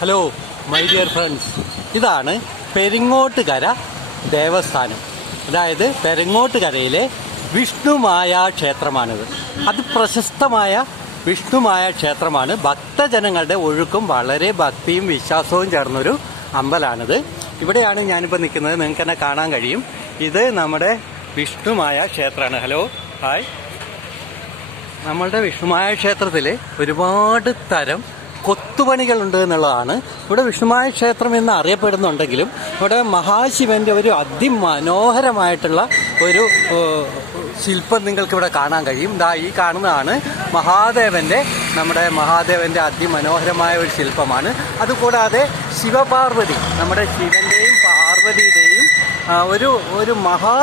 Hello my dear friends ഇതാണ് പെരിങ്ങോട്ടുകര ദേവസ്ഥാനം. അതായത് പെരിങ്ങോട്ടുകരയിലെ വിഷ്ണുമായ ക്ഷേത്രമാണിത്. അത് പ്രശസ്തമായ വിഷ്ണുമായ ക്ഷേത്രമാണ്. ഭക്തജനങ്ങളുടെ ഒഴുക്കും വളരെ ഭക്തിയും വിശ്വാസവും ചേർന്നൊരു അമ്പലാണിത്. ഇവിടെയാണ് ഞാനിപ്പോൾ നിൽക്കുന്നത്. നിങ്ങൾക്ക് തന്നെ കാണാൻ കഴിയും. ഇത് നമ്മുടെ വിഷ്ണുമായ ക്ഷേത്രമാണ്. ഹലോ ഹായ് നമ്മളുടെ വിഷ്ണുമായ ക്ഷേത്രത്തിൽ ഒരുപാട് തരം കൊത്തുപണികളുണ്ട് എന്നുള്ളതാണ്. ഇവിടെ വിഷ്ണുമായ ക്ഷേത്രം എന്ന് അറിയപ്പെടുന്നുണ്ടെങ്കിലും ഇവിടെ മഹാശിവന്റെ ഒരു അതിമനോഹരമായിട്ടുള്ള ഒരു ശില്പം നിങ്ങൾക്ക് ഇവിടെ കാണാൻ കഴിയും. ദാ ഈ കാണുന്നതാണ് മഹാദേവന്റെ നമ്മുടെ മഹാദേവന്റെ അതിമനോഹരമായ ഒരു ശില്പമാണ്. അതുകൂടാതെ ശിവപാർവതി നമ്മുടെ ശിവന്റെയും പാർവതിയുടെയും ഒരു ഒരു മഹാ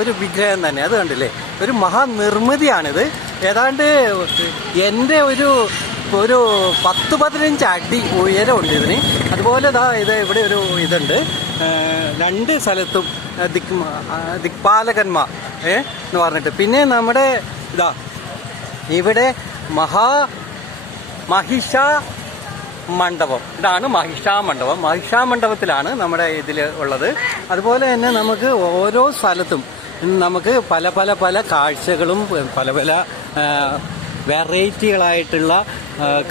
ഒരു വിഗ്രഹം തന്നെ. അത് കണ്ടില്ലേ? ഒരു മഹാനിർമ്മിതിയാണിത്. ഏതാണ്ട് എന്റെ ഒരു ഒരു പത്ത് പതിനഞ്ച് അടി ഉയരമുണ്ട് ഇതിന്. അതുപോലെ ഇതാ ഇത് ഇവിടെ ഒരു ഇതുണ്ട്. രണ്ട് സ്ഥലത്തും ദിക് ദിക്പാലകന്മാർ ഏ എന്ന് പറഞ്ഞിട്ട്. പിന്നെ നമ്മുടെ ഇതാ ഇവിടെ മഹാ മഹിഷ മണ്ഡപം. ഇതാണ് മഹിഷാ മണ്ഡപം. മഹിഷാ മണ്ഡപത്തിലാണ് നമ്മുടെ ഇതിൽ ഉള്ളത്. അതുപോലെ തന്നെ നമുക്ക് ഓരോ സ്ഥലത്തും നമുക്ക് പല പല പല കാഴ്ചകളും പല പല വെറൈറ്റികളായിട്ടുള്ള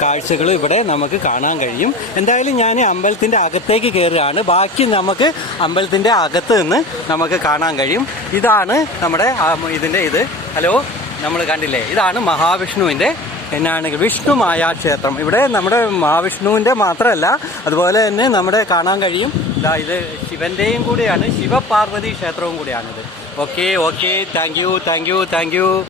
കാഴ്ചകളും ഇവിടെ നമുക്ക് കാണാൻ കഴിയും. എന്തായാലും ഞാൻ അമ്പലത്തിന്റെ അകത്തേക്ക് കയറുകയാണ്. ബാക്കി നമുക്ക് അമ്പലത്തിന്റെ അകത്ത് നിന്ന് നമുക്ക് കാണാൻ കഴിയും. ഇതാണ് നമ്മുടെ ഇതിന്റെ ഇത്. ഹലോ നമ്മൾ കണ്ടില്ലേ? ഇതാണ് മഹാവിഷ്ണുവിന്റെ എന്നാണെങ്കിൽ വിഷ്ണുമായ ക്ഷേത്രം. ഇവിടെ നമ്മുടെ മഹാവിഷ്ണുവിന്റെ മാത്രമല്ല അതുപോലെ തന്നെ നമ്മുടെ കാണാൻ കഴിയും. ഇതാ ഇത് ശിവന്റെയും കൂടിയാണ്. ശിവപാർവതി ക്ഷേത്രവും കൂടിയാണിത്. Okay okay. Thank you thank you thank you.